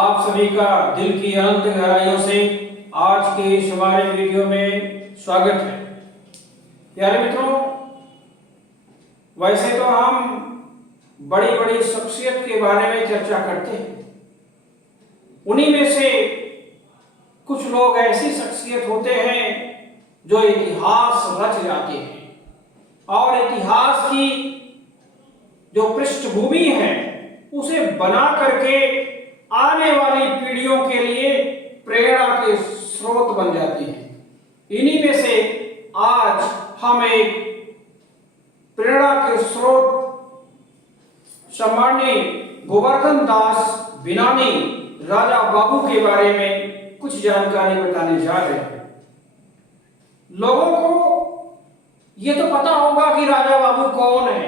आप सभी का दिल की अनंत गहराइयों से आज के इस हमारे वीडियो में स्वागत है। प्यारे मित्रों, वैसे तो हम बड़ी बड़ी शख्सियत के बारे में चर्चा करते हैं। उन्हीं में से कुछ लोग ऐसी शख्सियत होते हैं जो इतिहास रच जाते हैं और इतिहास की जो पृष्ठभूमि है उसे बना करके आने वाली पीढ़ियों के लिए प्रेरणा के स्रोत बन जाती हैं। इन्हीं में से आज हम एक प्रेरणा के स्रोत सम्माननीय गोवर्धन दास बिनानी राजा बाबू के बारे में कुछ जानकारी बताने जा रहे हैं। लोगों को ये तो पता होगा कि राजा बाबू कौन है,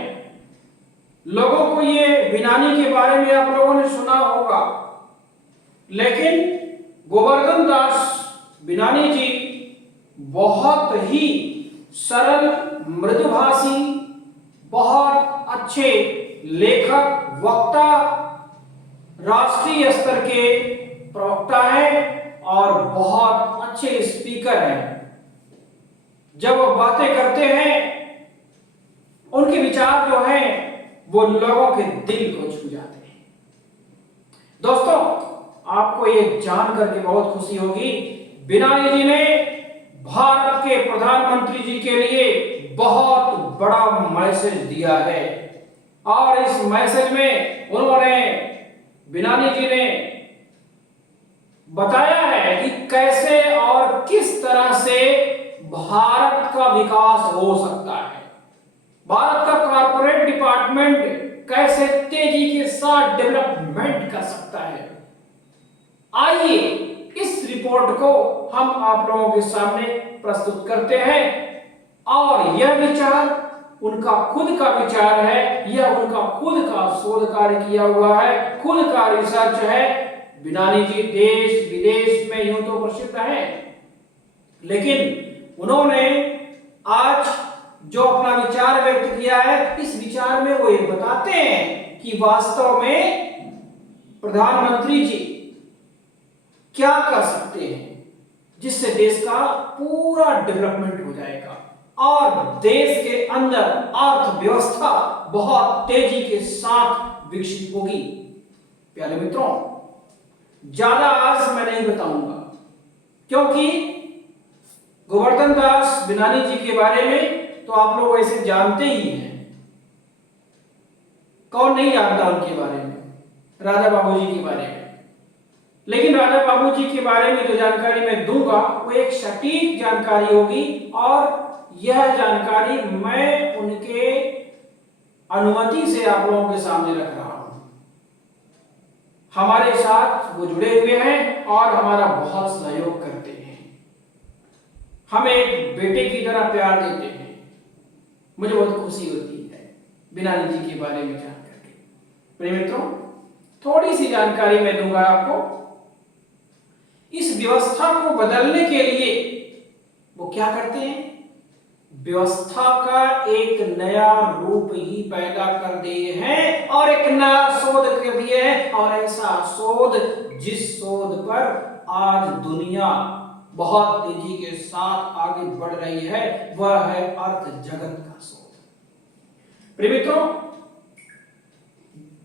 लोगों को ये बिनानी के बारे में आप लोगों ने सुना होगा, लेकिन गोवर्धन दास बिनानी जी बहुत ही सरल, मृदुभाषी, बहुत अच्छे लेखक, वक्ता, राष्ट्रीय स्तर के प्रवक्ता हैं और बहुत अच्छे स्पीकर हैं। जब वो बातें करते हैं उनके विचार जो हैं वो लोगों के दिल को छू जाते हैं। दोस्तों, आपको ये जान करके बहुत खुशी होगी, बिनानी जी ने भारत के प्रधानमंत्री जी के लिए बहुत बड़ा मैसेज दिया है और इस मैसेज में उन्होंने, बिनानी जी ने बताया है कि कैसे और किस तरह से भारत का विकास हो सकता है, भारत का कॉर्पोरेट डिपार्टमेंट कैसे तेजी के साथ डेवलपमेंट कर सकता है। आइए इस रिपोर्ट को हम आप लोगों के सामने प्रस्तुत करते हैं और यह विचार उनका खुद का विचार है, यह उनका खुद का शोध कार्य किया हुआ है, खुद का रिसर्च है। बिनानी जी देश विदेश में यूं तो प्रसिद्ध हैं, लेकिन उन्होंने आज जो अपना विचार व्यक्त किया है, इस विचार में वो ये बताते हैं कि वास्तव में प्रधानमंत्री जी क्या कर सकते हैं जिससे देश का पूरा डेवलपमेंट हो जाएगा और देश के अंदर अर्थव्यवस्था बहुत तेजी के साथ विकसित होगी। प्यारे मित्रों, ज्यादा आज मैं नहीं बताऊंगा क्योंकि गोवर्धन दास बिनानी जी के बारे में तो आप लोग ऐसे जानते ही हैं, कौन नहीं जानता उनके बारे में, राजा बाबू जी के बारे में। लेकिन राजा बाबू जी के बारे में जो जानकारी मैं दूंगा वो एक सटीक जानकारी होगी और यह जानकारी मैं उनके अनुमति से आप लोगों के सामने रख रहा हूं। हमारे साथ वो जुड़े हुए हैं और हमारा बहुत सहयोग करते हैं, हमें एक बेटे की तरह प्यार देते हैं। मुझे बहुत खुशी होती है बिनानी जी के बारे में जान करके। प्रिय मित्रों, थोड़ी सी जानकारी मैं दूंगा आपको। इस व्यवस्था को बदलने के लिए वो क्या करते हैं, व्यवस्था का एक नया रूप ही पैदा कर दिए हैं और एक नया शोध कर दिए हैं और ऐसा शोध जिस शोध पर आज दुनिया बहुत तेजी के साथ आगे बढ़ रही है वह है अर्थ जगत का शोध। प्रिय मित्रों,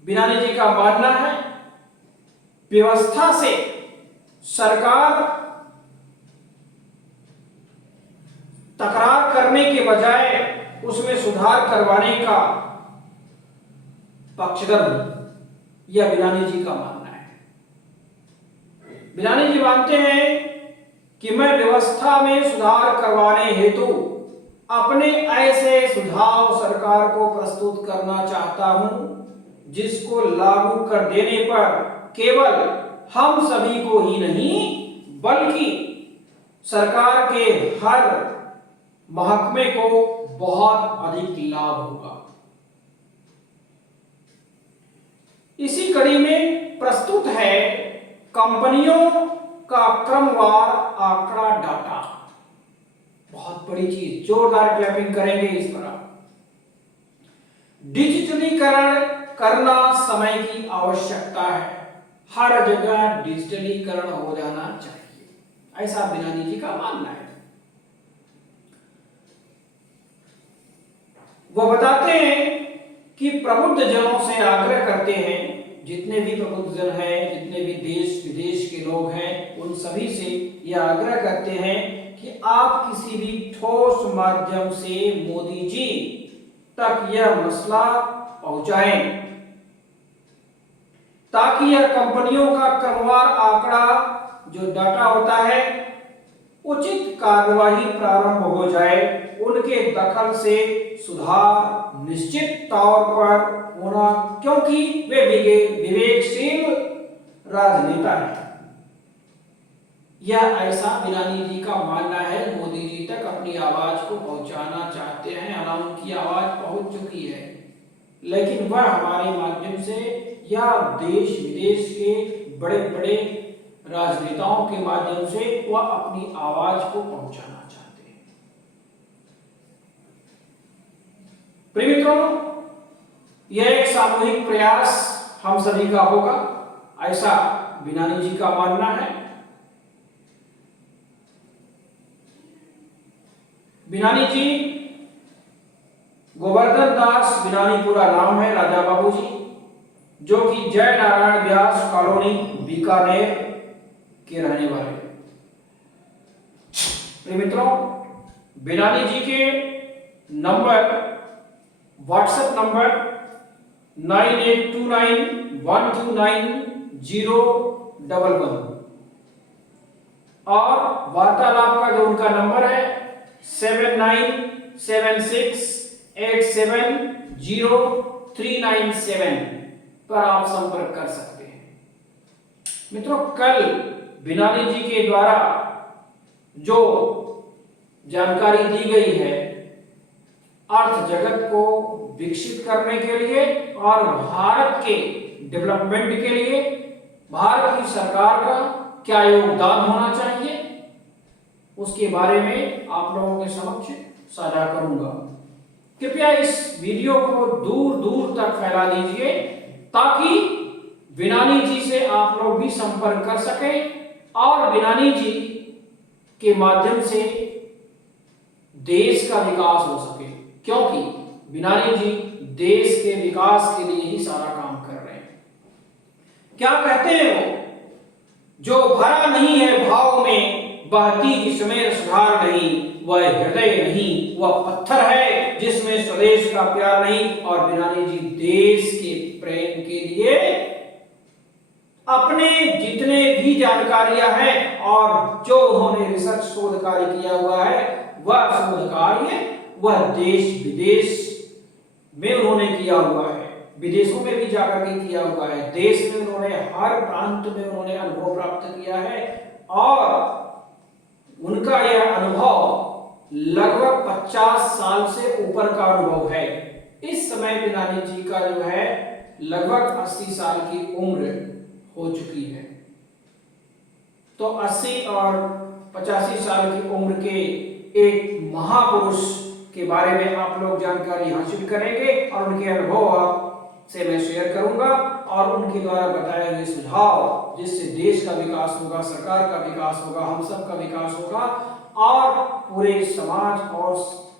बिनानी जी का मानना है व्यवस्था से सरकार तकरार करने के बजाय उसमें सुधार करवाने का पक्षधर, यह बिनानी जी का मानना है। बिनानी जी मानते हैं कि मैं व्यवस्था में सुधार करवाने हेतु अपने ऐसे सुझाव सरकार को प्रस्तुत करना चाहता हूं जिसको लागू कर देने पर केवल हम सभी को ही नहीं बल्कि सरकार के हर महकमे को बहुत अधिक लाभ होगा। इसी कड़ी में प्रस्तुत है कंपनियों का क्रमवार आंकड़ा डाटा। बहुत बड़ी चीज, जोरदार क्लैपिंग करेंगे इस पर। डिजिटलीकरण करना समय की आवश्यकता है। हर जगह डिजिटलीकरण हो जाना चाहिए, ऐसा बिनानी जी का मानना है। वो बताते हैं कि प्रबुद्ध जनों से आग्रह करते हैं, जितने भी प्रबुद्ध जन हैं, जितने भी देश विदेश के लोग हैं, उन सभी से यह आग्रह करते हैं कि आप किसी भी ठोस माध्यम से मोदी जी तक यह मसला पहुंचाएं, ताकि यह कंपनियों का क्रमवार आंकड़ा जो डाटा होता है उचित कार्यवाही प्रारंभ हो जाए, उनके दखल से सुधार निश्चित तौर पर होना, क्योंकि वे विवेकशील राजनेता हैं। यह ऐसा बिनानी जी का मानना है। मोदी जी तक अपनी आवाज को पहुंचाना चाहते हैं, हालांकि उनकी आवाज पहुंच चुकी है, लेकिन वह हमारे माध्यम से या देश विदेश के बड़े बड़े राजनेताओं के माध्यम से वह अपनी आवाज को पहुंचाना चाहते हैं। प्रिय मित्रों, यह एक सामूहिक प्रयास हम सभी का होगा, ऐसा बिनानी जी का मानना है। बिनानी जी गोवर्धन दास बिनानी पूरा नाम है, राजा बाबू जी, जो कि जय नारायण व्यास कॉलोनी बीकानेर के रहने वाले। प्रिय मित्रों, बिनानी जी के नंबर, व्हाट्सएप नंबर 9829129011 और वार्तालाप का जो उनका नंबर है 7976870397 पर आप संपर्क कर सकते हैं। मित्रों, कल बिनानी जी के द्वारा जो जानकारी दी गई है अर्थ जगत को विकसित करने के लिए और भारत के डेवलपमेंट के लिए भारत की सरकार का क्या योगदान होना चाहिए, उसके बारे में आप लोगों के समक्ष साझा करूंगा। कृपया इस वीडियो को दूर दूर तक फैला दीजिए, ताकि बिनानी जी से आप लोग भी संपर्क कर सकें और बिनानी जी के माध्यम से देश का विकास हो सके, क्योंकि बिनानी जी देश के विकास के लिए ही सारा काम कर रहे हैं। क्या कहते हैं वो, जो भरा नहीं है भाव में बहती जिसमें सुधार नहीं, वह हृदय नहीं वह पत्थर है जिसमें स्वदेश का प्यार नहीं। और बिनानी जी देश के प्रेम के लिए अपने जितने भी जानकारियां हैं और जो उन्होंने रिसर्च शोध कार्य किया हुआ है, वह शोध कार्य वह देश विदेश में उन्होंने किया हुआ है, विदेशों में भी जाकर के किया हुआ है, देश में उन्होंने हर प्रांत में उन्होंने अनुभव प्राप्त किया है और उनका यह अनुभव लगभग 50 साल से ऊपर का अनुभव है। इस समय बिनानी जी का जो है लगभग 80 साल की उम्र हो चुकी है। तो 80 और 85 साल की उम्र के एक महापुरुष के बारे में आप लोग जानकारी हासिल करेंगे और उनके अनुभव से मैं शेयर करूंगा और उनके द्वारा बताए गए सुझाव, जिससे देश का विकास होगा, सरकार का विकास होगा, हम सब का विकास होगा और पूरे समाज और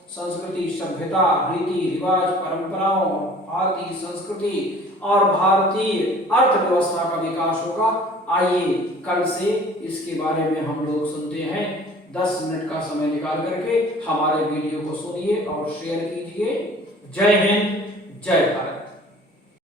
संस्कृति, सभ्यता, रीति रिवाज, परंपराओं, भारतीय संस्कृति और भारतीय अर्थव्यवस्था का विकास होगा। आइए कल से इसके बारे में हम लोग सुनते हैं। 10 मिनट का समय निकाल करके हमारे वीडियो को सुनिए और शेयर कीजिए। जय हिंद, जय भारत।